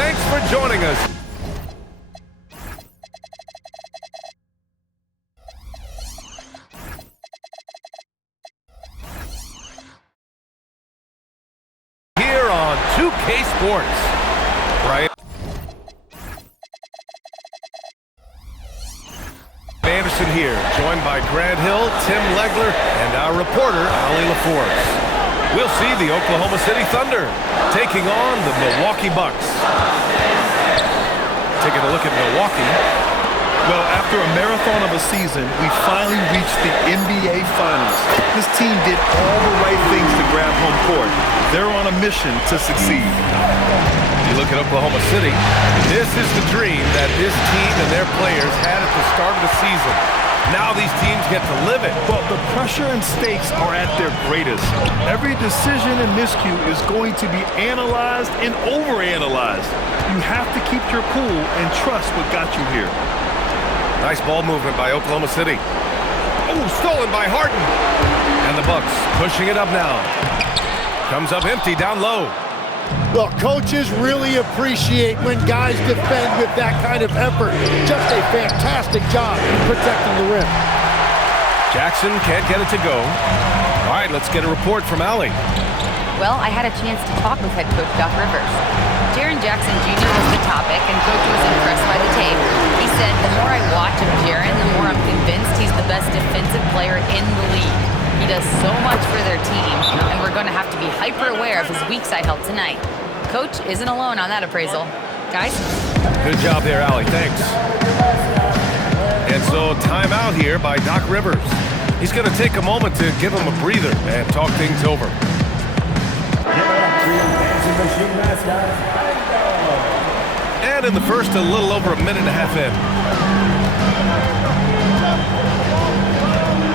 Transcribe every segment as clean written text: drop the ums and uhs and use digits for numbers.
Thanks for joining us. Here on 2K Sports, right? Anderson here, joined by Grant Hill, Tim Legler, and our reporter, Ali LaForce. We'll see the Oklahoma City Thunder taking on the Milwaukee Bucks. Taking a look at Milwaukee. Well, after a marathon of a season, we finally reached the NBA Finals. This team did all the right things to grab home court. They're on a mission to succeed. You look at Oklahoma City, this is the dream that this team and their players had at the start of the season. Now these teams get to live it. But the pressure and stakes are at their greatest. Every decision and miscue is going to be analyzed and overanalyzed. You have to keep your cool and trust what got you here. Nice ball movement by Oklahoma City. Oh, stolen by Harden. And the Bucks pushing it up now. Comes up empty down low. Look, coaches really appreciate when guys defend with that kind of effort. Just a fantastic job protecting the rim. Jackson can't get it to go. All right, let's get a report from Ali. Well, I had a chance to talk with head coach Doc Rivers. Jaren Jackson Jr. was the topic, and coach was impressed by the tape. He said, the more I watch of Jaren, the more I'm convinced he's the best defensive player in the league. He does so much for their team, and we're going to have to be hyper-aware of his weak side help tonight. Coach isn't alone on that appraisal. Guys? Good job there, Ali. Thanks. And so timeout here by Doc Rivers. He's going to take a moment to give him a breather and talk things over. And in the first, a little over a minute and a half in.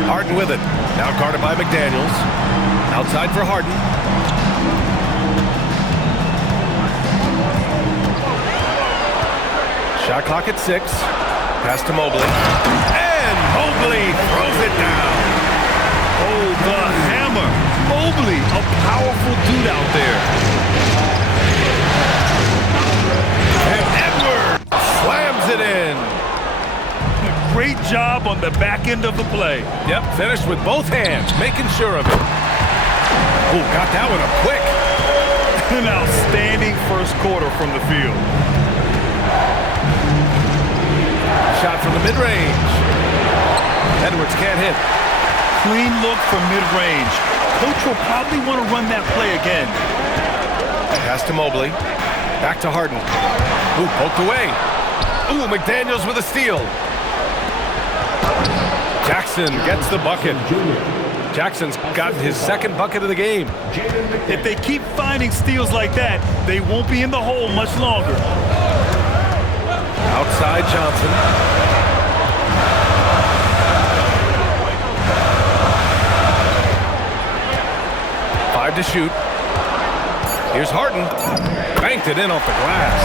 Harden with it. Now guarded by McDaniels. Outside for Harden. Shot clock at 6. Pass to Mobley. And Mobley throws it down. Oh, the hammer. Mobley, a powerful dude out there. And Edwards slams it in. Great job on the back end of the play. Yep, finished with both hands, making sure of it. Oh, got that one up quick. An outstanding first quarter from the field. Shot from the mid-range. Edwards can't hit. Clean look from mid-range. Coach will probably want to run that play again. Pass to Mobley. Back to Harden. Ooh, poked away. Ooh, McDaniels with a steal. Jackson gets the bucket. Jackson's gotten his second bucket of the game. If they keep finding steals like that, they won't be in the hole much longer. Outside Johnson. Five to shoot. Here's Harden. Banked it in off the glass.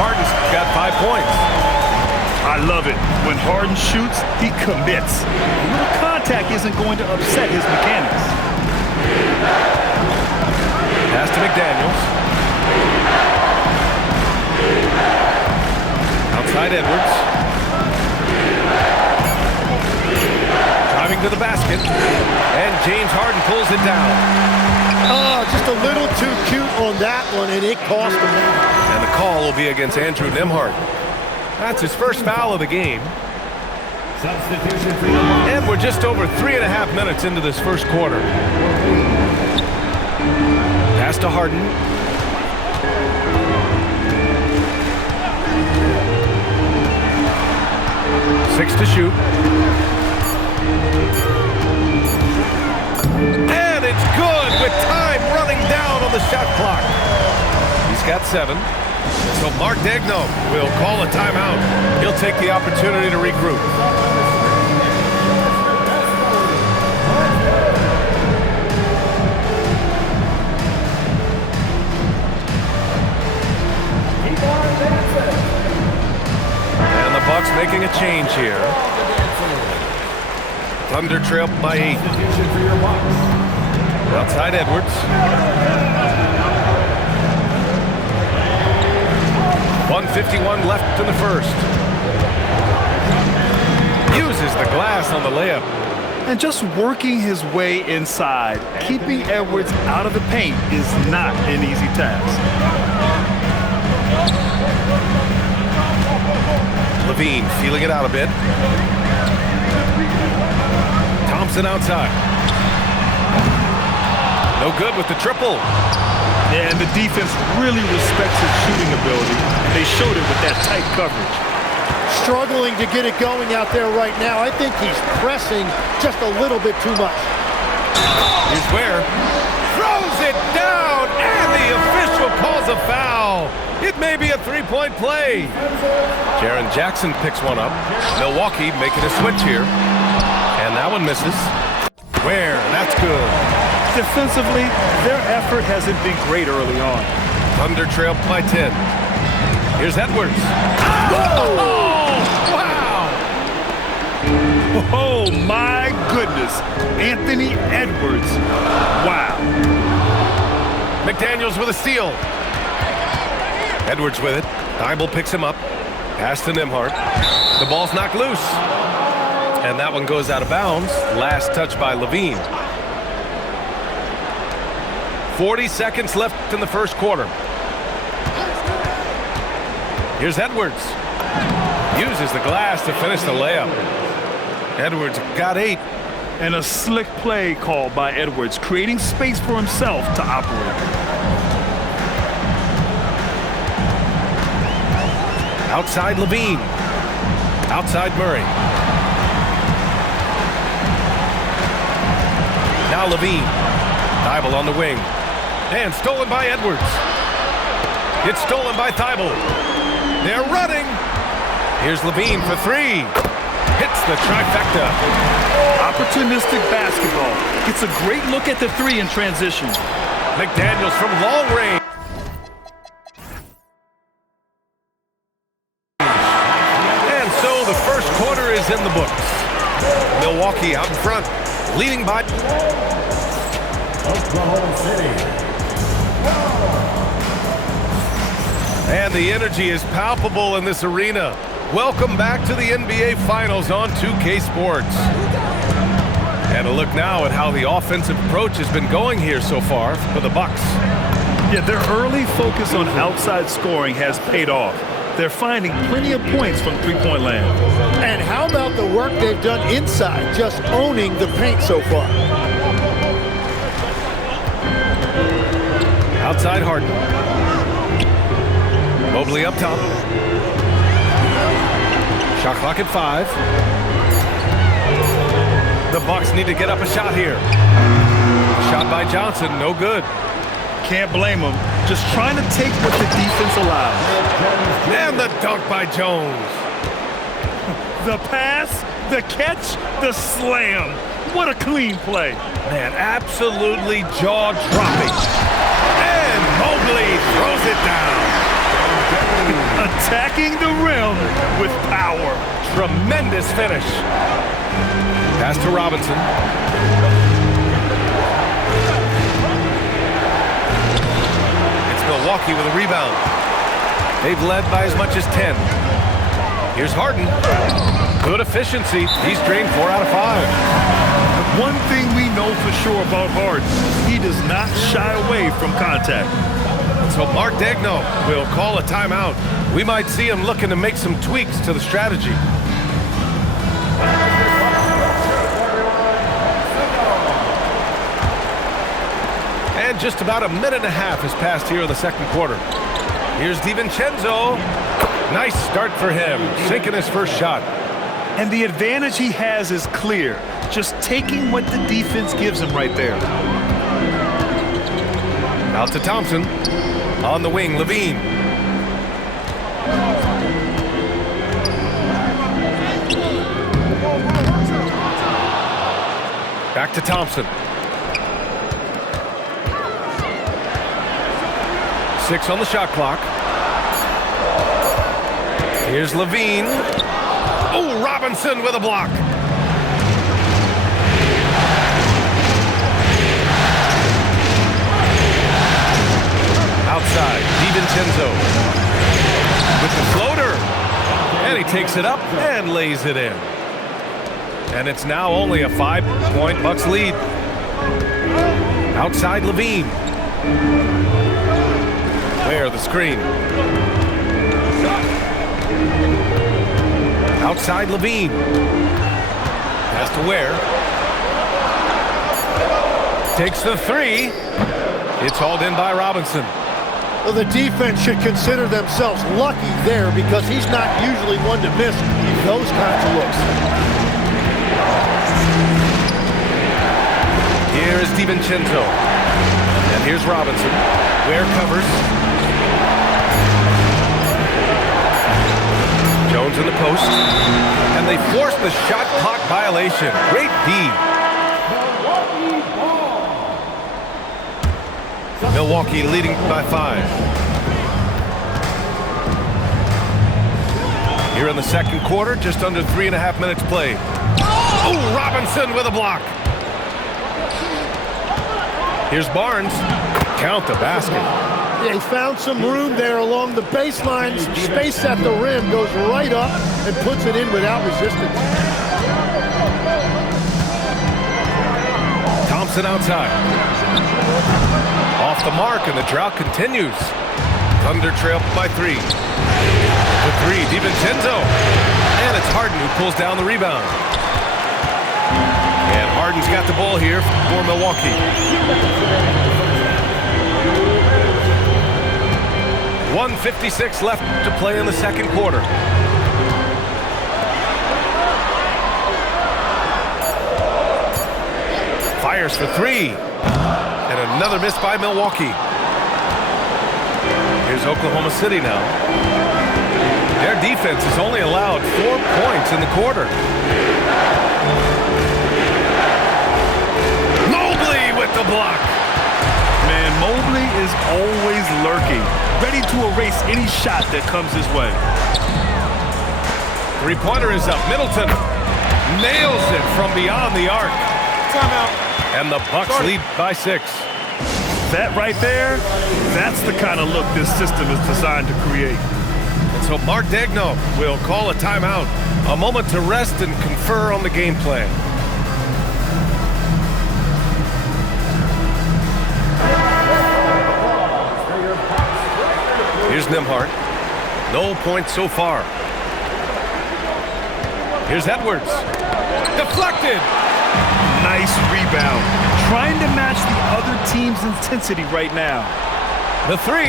Harden's got 5 points. I love it. When Harden shoots, he commits. A little contact isn't going to upset his mechanics. Pass to McDaniels. Outside Edwards. Driving to the basket. And James Harden pulls it down. Oh, just a little too cute on that one, and it cost him. And the call will be against Andrew Nembhard. That's his first foul of the game. And we're just over 3.5 minutes into this first quarter. Pass to Harden. Six to shoot. And it's good with time running down on the shot clock. He's got 7. So Mark Daigneault will call a timeout. He'll take the opportunity to regroup. And the Bucks making a change here. Thunder trail by 8. Outside Edwards. 1:51 left in the first. Uses the glass on the layup. And just working his way inside, keeping Edwards out of the paint is not an easy task. Levine feeling it out a bit. Thompson outside. No good with the triple. Yeah, and the defense really respects his shooting ability. They showed it with that tight coverage. Struggling to get it going out there right now. I think he's pressing just a little bit too much. Here's Ware. Throws it down, and the official calls a foul. It may be a three-point play. Jaren Jackson picks one up. Milwaukee making a switch here. And that one misses. Ware, that's good. Defensively, their effort hasn't been great early on. Thunder trail by 10. Here's Edwards. Oh, wow! Oh, my goodness. Anthony Edwards. Wow. McDaniels with a steal. Edwards with it. Thibault picks him up. Pass to Nembhard. The ball's knocked loose. And that one goes out of bounds. Last touch by Levine. 40 seconds left in the first quarter. Here's Edwards. Uses the glass to finish the layup. Edwards got 8. And a slick play called by Edwards, creating space for himself to operate. Outside Levine. Outside Murray. Now Levine. Thibault on the wing. And stolen by Edwards. It's stolen by Thibault. They're running. Here's Levine for 3. Hits the trifecta. Opportunistic basketball. Gets a great look at the 3 in transition. McDaniels from long range. And so the first quarter is in the books. Milwaukee out in front, leading by Oklahoma City. And the energy is palpable in this arena. Welcome back to the NBA Finals on 2K Sports. And a look now at how the offensive approach has been going here so far for the Bucks. Yeah, their early focus on outside scoring has paid off. They're finding plenty of points from three-point land. And how about the work they've done inside, just owning the paint so far? Outside Harden. Mobley up top. Shot clock at 5. The Bucks need to get up a shot here. Shot by Johnson, no good. Can't blame them. Just trying to take what the defense allows. And the dunk by Jones. The pass, the catch, the slam. What a clean play. Man, absolutely jaw-dropping. And Mobley throws it down. Attacking the rim with power. Tremendous finish. Pass to Robinson. It's Milwaukee with a rebound. They've led by as much as 10. Here's Harden. Good efficiency. He's drained 4 out of 5. One thing we know for sure about Harden, he does not shy away from contact. So Mark Daigneault will call a timeout. We might see him looking to make some tweaks to the strategy. And just about a minute and a half has passed here in the second quarter. Here's DiVincenzo. Nice start for him, sinking his first shot. And the advantage he has is clear. Just taking what the defense gives him right there. Out to Thompson. On the wing, Levine. Back to Thompson. 6 on the shot clock. Here's Levine. Oh, Robinson with a block. Outside, DiVincenzo with Conley takes it up and lays it in. And it's now only a 5-point Bucks lead. Outside Levine. Ware the screen. Outside Levine. Pass to Ware. Takes the three. It's hauled in by Robinson. Well, the defense should consider themselves lucky there because he's not usually one to miss those kinds of looks. Here is DiVincenzo. And here's Robinson. Ware covers. Jones in the post. And they force the shot clock violation. Great D. Milwaukee leading by 5. Here in the second quarter, just under 3.5 minutes played. Oh, Robinson with a block. Here's Barnes. Count the basket. Yeah, he found some room there along the baseline. Space at the rim, goes right up and puts it in without resistance. Thompson outside. Off the mark, and the drought continues. Thunder trail by 3. The 3, DiVincenzo. And it's Harden who pulls down the rebound. And Harden's got the ball here for Milwaukee. 1:56 left to play in the second quarter. Fires for 3. And another miss by Milwaukee. Here's Oklahoma City now. Their defense has only allowed 4 points in the quarter. Mobley with the block. Man, Mobley is always lurking, ready to erase any shot that comes his way. Three-pointer is up. Middleton nails it from beyond the arc. Timeout. And the Bucks lead by 6. That right there, that's the kind of look this system is designed to create. And so Mark Daigneault will call a timeout. A moment to rest and confer on the game plan. Here's Nembhard. No points so far. Here's Edwards. Deflected. Nice rebound. Trying to match the other team's intensity right now. The 3.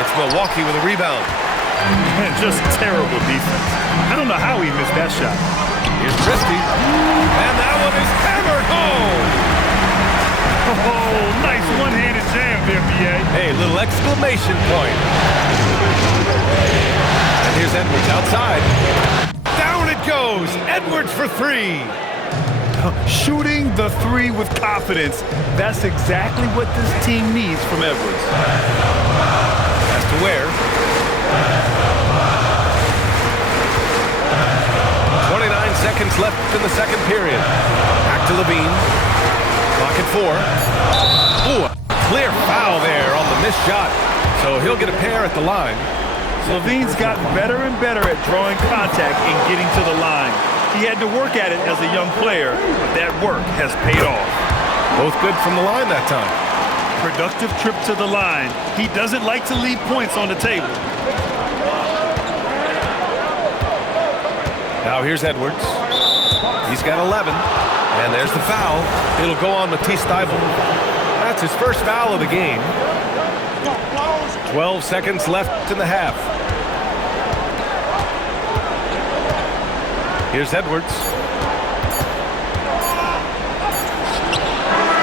It's Milwaukee with a rebound. Man, just terrible defense. I don't know how he missed that shot. Here's Christie. And that one is hammered home. Oh, nice one-handed jam there, B.A. Hey, little exclamation point. And here's Edwards outside. Down it goes. Edwards for 3. Shooting the 3 with confidence. That's exactly what this team needs from Edwards. Pass to Ware. 29 seconds left in the second period. Back to Levine. Clock at 4. Ooh, a clear foul there on the missed shot. So he'll get a pair at the line. Levine's gotten better and better at drawing contact and getting to the line. He had to work at it as a young player, but that work has paid off. Both good from the line that time. Productive trip to the line. He doesn't like to leave points on the table. Now here's Edwards. He's got 11, and there's the foul. It'll go on Matisse Thybulle. That's his first foul of the game. 12 seconds left in the half. Here's Edwards.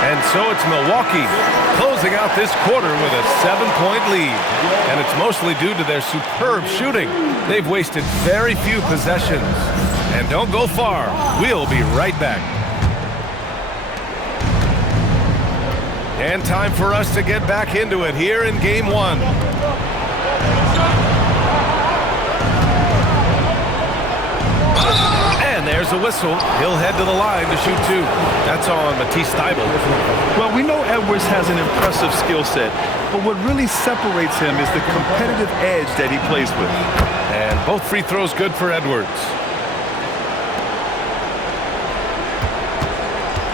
And so it's Milwaukee closing out this quarter with a 7-point lead. And it's mostly due to their superb shooting. They've wasted very few possessions. And don't go far. We'll be right back. And time for us to get back into it here in Game 1. And there's Here's a whistle. He'll head to the line to shoot two. That's on Matisse Thybulle. Well, we know Edwards has an impressive skill set, but what really separates him is the competitive edge that he plays with. And both free throws good for Edwards.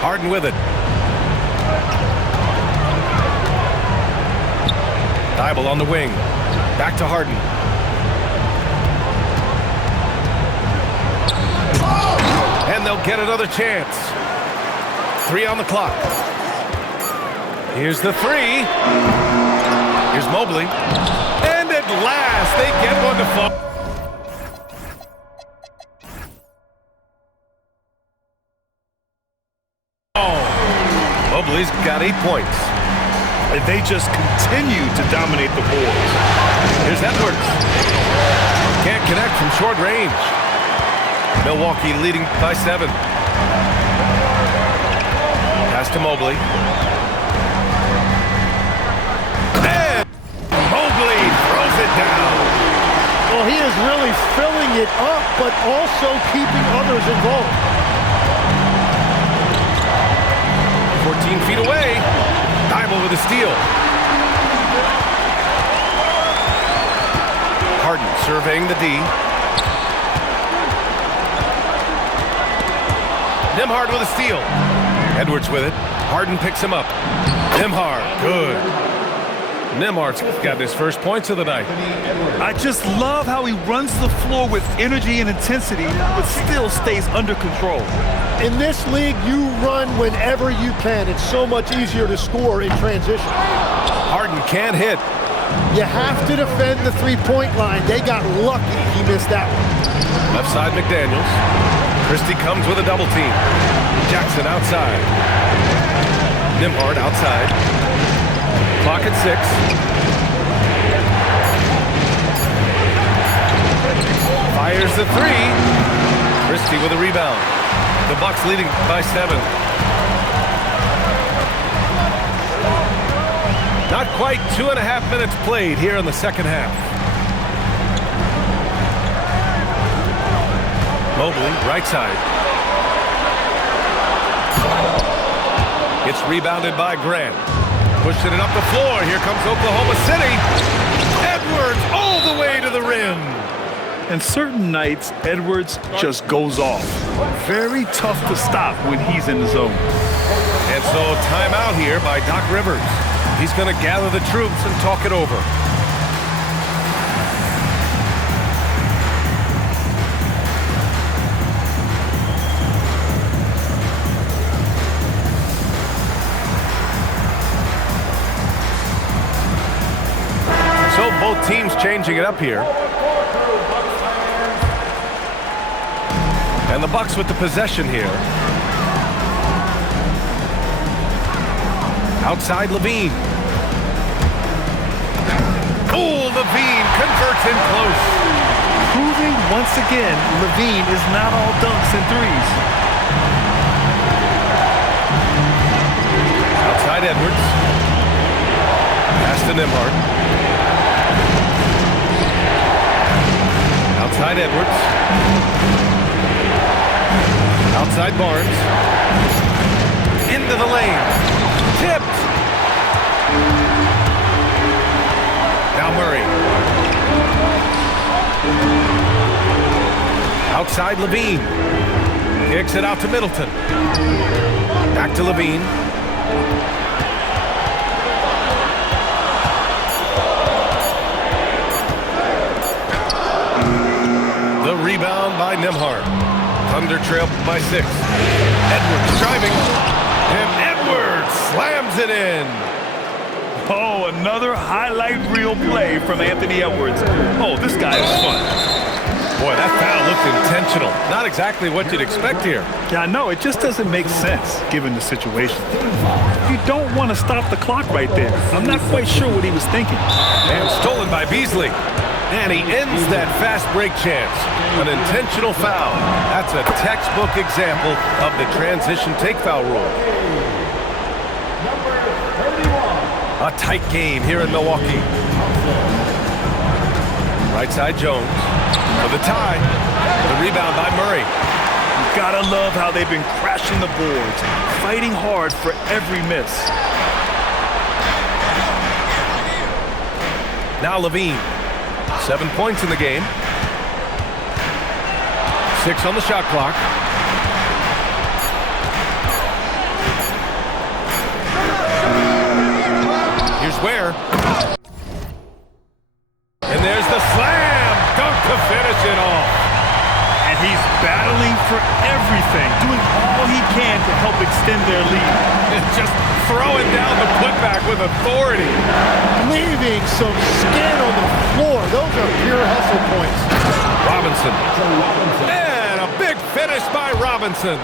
Harden with it. Thybulle on the wing. Back to Harden. And they'll get another chance. 3 on the clock. Here's the three. Here's Mobley. And at last, they get one to fall. Mobley's got 8 points. And they just continue to dominate the boards. Here's Edwards. Can't connect from short range. Milwaukee leading by 7. Pass to Mobley. And Mobley throws it down. Well, he is really filling it up, but also keeping others involved. 14 feet away. Thybulle with a steal. Harden surveying the D. Nembhard with a steal. Edwards with it. Harden picks him up. Nembhard, good. Nembhard's got his first points of the night. I just love how he runs the floor with energy and intensity, but still stays under control. In this league, you run whenever you can. It's so much easier to score in transition. Harden can't hit. You have to defend the three-point line. They got lucky he missed that one. Left side McDaniels. Christie comes with a double team. Jackson outside. Nembhard outside. Clock at 6. Fires the three. Christie with a rebound. The Bucks leading by 7. Not quite 2.5 minutes played here in the second half. Mobley, right side. It's rebounded by Grant. Pushing it up the floor. Here comes Oklahoma City. Edwards all the way to the rim. And certain nights, Edwards just goes off. Very tough to stop when he's in the zone. And so timeout here by Doc Rivers. He's going to gather the troops and talk it over. So both teams changing it up here. And the Bucks with the possession here. Outside Levine. Oh, Levine converts in close. Proving once again, Levine is not all dunks and threes. Outside Edwards. Pass to Nembhard. Outside Edwards. Outside Barnes. Into the lane. Tipped. Now Murray. Outside Levine. Kicks it out to Middleton. Back to Levine. The rebound by Nembhard. Thunder trail by 6. Edwards driving. And Edwards slams it in. Oh, another highlight reel play from Anthony Edwards. Oh, this guy is fun. Boy, that foul looked intentional. Not exactly what you'd expect here. Yeah, I know. It just doesn't make sense given the situation. You don't want to stop the clock right there. I'm not quite sure what he was thinking. And stolen by Beasley. And he ends that fast break chance. An intentional foul. That's a textbook example of the transition take foul rule. A tight game here in Milwaukee. Right side Jones for the tie. The rebound by Murray. Gotta love how they've been crashing the boards, fighting hard for every miss. Now Levine. 7 points in the game. 6 on the shot clock. Here's Ware. And there's the slam dunk to finish it off. And he's battling for everything, doing all he can to help extend their lead. Just throwing down the putback with authority. Leaving some skin on the floor. Those are pure hustle points. Robinson. And a big finish by Robinson.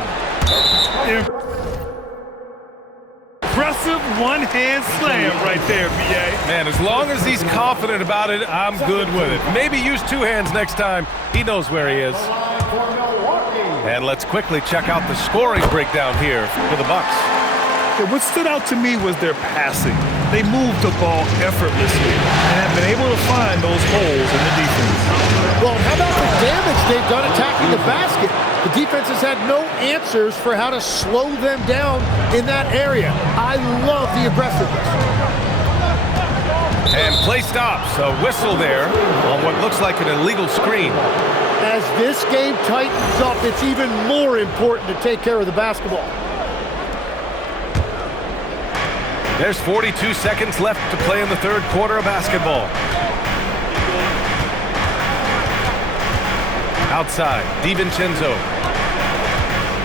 Impressive one-hand slam right there, B.A. Man, as long as he's confident about it, I'm good with it. Maybe use 2 hands next time. He knows where he is. And let's quickly check out the scoring breakdown here for the Bucks. Yeah, what stood out to me was their passing. They moved the ball effortlessly and have been able to find those holes in the defense. Well, how about the damage they've done attacking the basket? The defense has had no answers for how to slow them down in that area. I love the aggressiveness. And play stops. A whistle there on what looks like an illegal screen. As this game tightens up, it's even more important to take care of the basketball. There's 42 seconds left to play in the third quarter of basketball. Outside, DiVincenzo.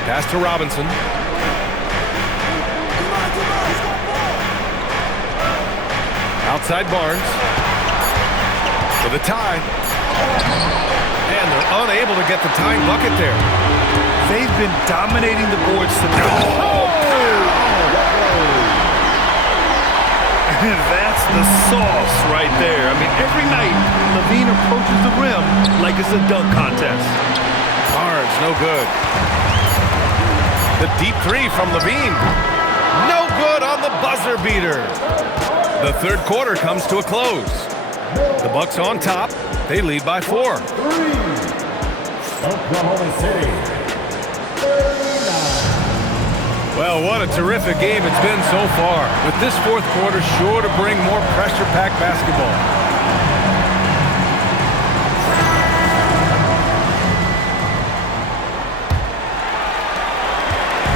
Pass to Robinson. Outside Barnes. For the tie. And they're unable to get the tying bucket there. They've been dominating the boards tonight. That's the sauce right there. I mean, every night, Levine approaches the rim like it's a dunk contest. Barnes, no good. The deep 3 from Levine. No good on the buzzer beater. The third quarter comes to a close. The Bucks on top. They lead by 4. Oklahoma City. Well, what a terrific game it's been so far. With this fourth quarter sure to bring more pressure-packed basketball.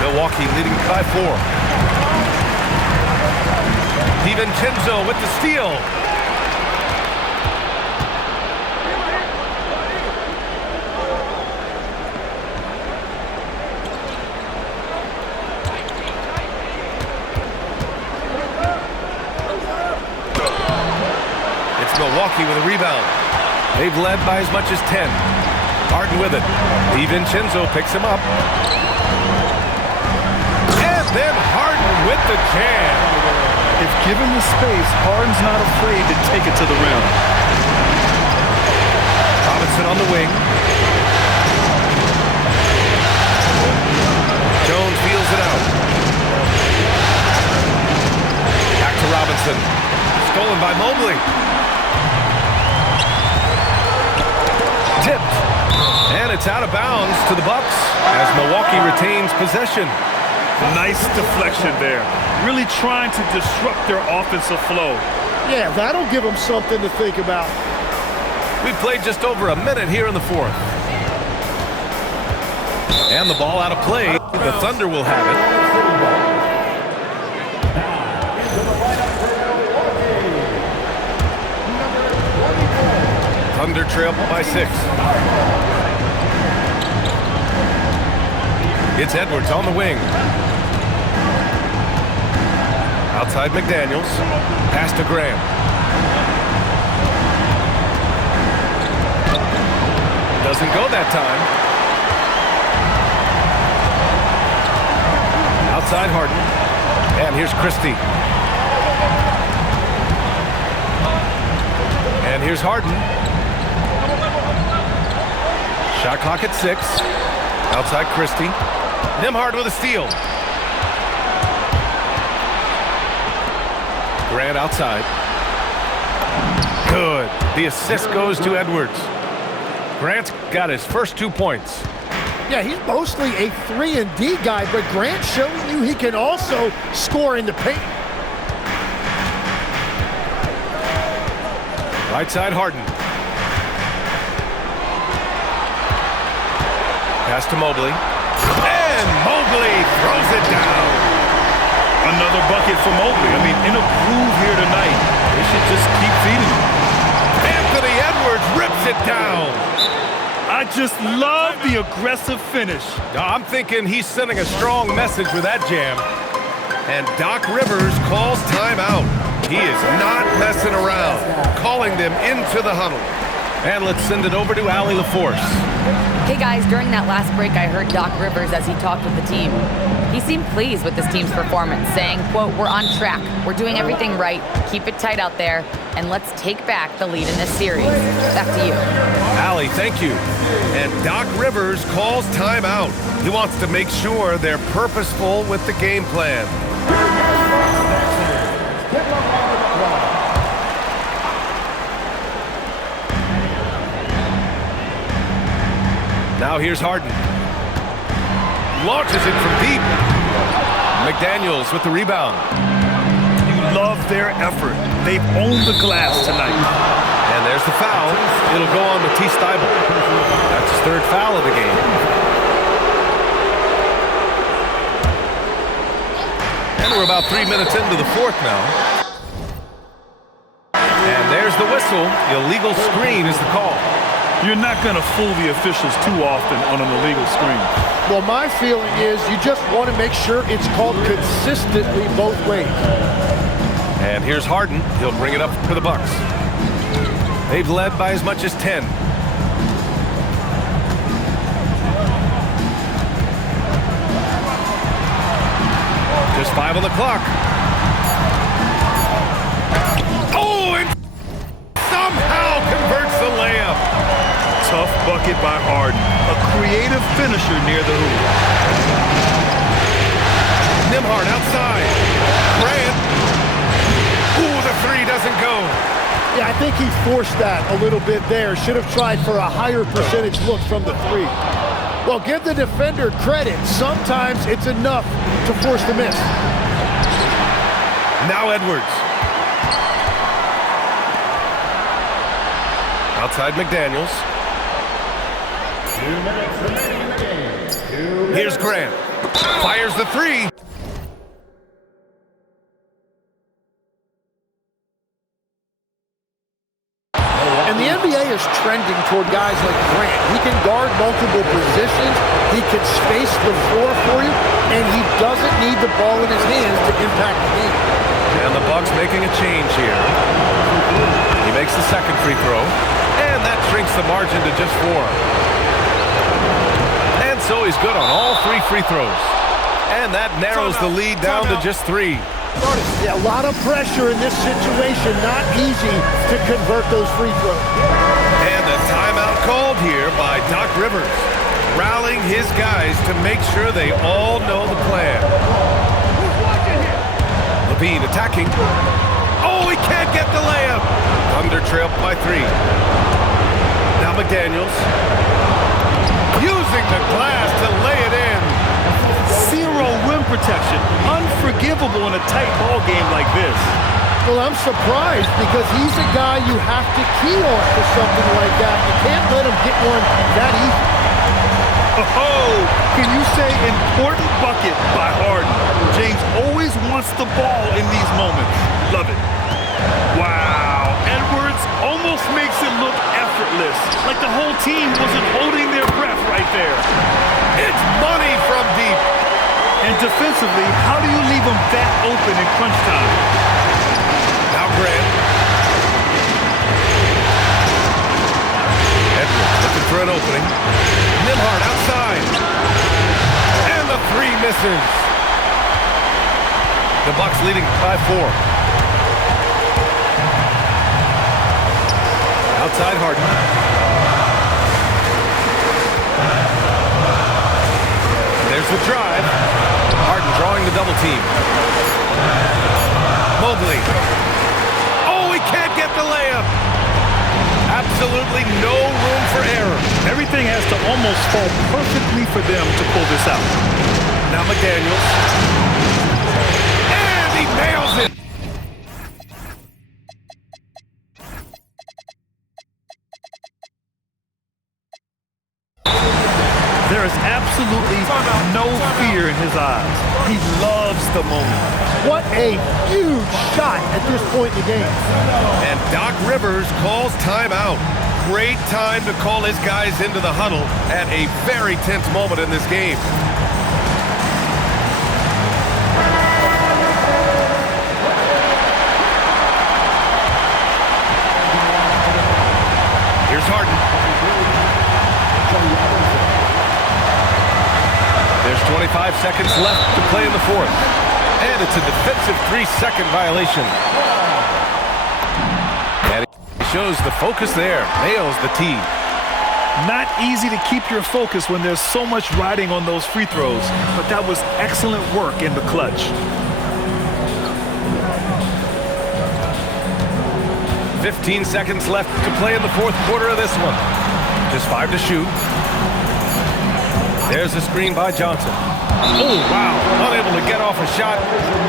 Milwaukee leading by 4. DiVincenzo with the steal. Milwaukee with a rebound. They've led by as much as 10. Harden with it. DiVincenzo picks him up. And then Harden with the jam. If given the space, Harden's not afraid to take it to the rim. Robinson on the wing. Jones feels it out. Back to Robinson. Stolen by Mobley. Tipped. And it's out of bounds to the Bucks as Milwaukee retains possession. Nice deflection there. Really trying to disrupt their offensive flow. Yeah, that'll give them something to think about. We've played just over a minute here in the fourth. And the ball out of play. The Thunder will have it. Thunder trail by 6. It's Edwards on the wing. Outside McDaniels. Pass to Graham. Doesn't go that time. Outside Harden. And here's Christie. And here's Harden. Shot clock at 6. Outside Christie. Nembhard with a steal. Grant outside. Good. The assist goes to Edwards. Grant's got his first 2 points. Yeah, he's mostly a 3-and-D guy, but Grant's showing you he can also score in the paint. Right side, Harden. Pass to Mobley. And Mobley throws it down. Another bucket for Mobley. I mean, in a groove here tonight. They should just keep feeding him. Anthony Edwards rips it down. I just love the aggressive finish. I'm thinking he's sending a strong message with that jam. And Doc Rivers calls timeout. He is not messing around, calling them into the huddle. And let's send it over to Allie LaForce. Hey guys, during that last break, I heard Doc Rivers as he talked with the team. He seemed pleased with his team's performance, saying, quote, "We're on track. We're doing everything right. Keep it tight out there, and let's take back the lead in this series." Back to you. Allie, thank you. And Doc Rivers calls timeout. He wants to make sure they're purposeful with the game plan. Now here's Harden. Launches it from deep. McDaniels with the rebound. You love their effort. They've owned the glass tonight. And there's the foul. It'll go on Matisse Thybulle. That's his third foul of the game. And we're about 3 minutes into the fourth now. And there's the whistle. Illegal screen is the call. You're not going to fool the officials too often on an illegal screen. Well, my feeling is you just want to make sure it's called consistently both ways. And here's Harden. He'll bring it up for the Bucks. They've led by as much as 10. Just 5 on the clock. Oh, and somehow converts the layup. Tough bucket by Harden. A creative finisher near the hoop. Nembhard outside. Grant. Ooh, the three doesn't go. Yeah, I think he forced that a little bit there. Should have tried for a higher percentage look from the three. Well, give the defender credit. Sometimes it's enough to force the miss. Now Edwards. Outside McDaniels. 2 minutes remaining in the game. Here's Grant. Fires the three. And the NBA is trending toward guys like Grant. He can guard multiple positions. He can space the floor for you. And he doesn't need the ball in his hands to impact the game. And the Bucks making a change here. He makes the second free throw. And that shrinks the margin to just 4. And so he's good on all 3 free throws. And that narrows the lead down to just 3. Yeah, a lot of pressure in this situation. Not easy to convert those free throws. And the timeout called here by Doc Rivers, rallying his guys to make sure they all know the plan. Levine attacking. Oh, he can't get the layup. Thunder trailed by 3. Now McDaniels using the glass to lay it in. Zero rim protection. Unforgivable in a tight ball game like this. Well, I'm surprised because he's a guy you have to key on for something like that. You can't let him get one that easy. Oh, can you say important bucket by Harden? James always wants the ball in these moments. Love it. Wow. Edwards almost makes it look effortless, like the whole team wasn't holding their breath right there. It's money from deep. And defensively, how do you leave them that open in crunch time? Now Grant. Edwards looking for an opening. Nembhard outside. And the 3 misses. The Bucks leading by 4. Outside Harden. There's the drive. Harden drawing the double team. Mobley. Oh, he can't get the layup. Absolutely no room for error. Everything has to almost fall perfectly for them to pull this out. Now McDaniels. And he nails it. There is absolutely no fear in his eyes. He loves the moment. What a huge shot at this point in the game. And Doc Rivers calls timeout. Great time to call his guys into the huddle at a very tense moment in this game. Here's Harden. There's 25 seconds left to play in the fourth. And it's a defensive 3-second violation. And he shows the focus there. Nails the tee. Not easy to keep your focus when there's so much riding on those free throws, but that was excellent work in the clutch. 15 seconds left to play in the fourth quarter of this one. Just 5 to shoot. There's a screen by Johnson. Oh, wow. Unable to get off a shot.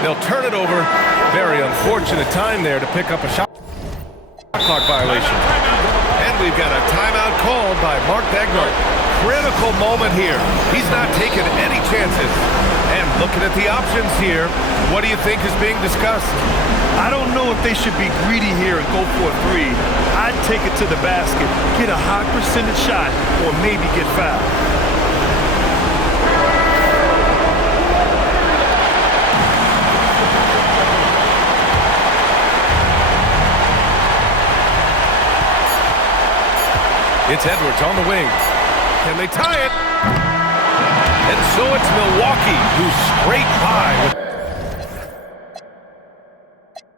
They'll turn it over. Very unfortunate time there to pick up a shot clock violation. And we've got a timeout called by Mark Daigneault. Critical moment here. He's not taking any chances. And looking at the options here, what do you think is being discussed? I don't know if they should be greedy here and go for a three. I'd take it to the basket, get a high percentage shot, or maybe get fouled. It's Edwards on the wing. Can they tie it? And so it's Milwaukee who scrape by with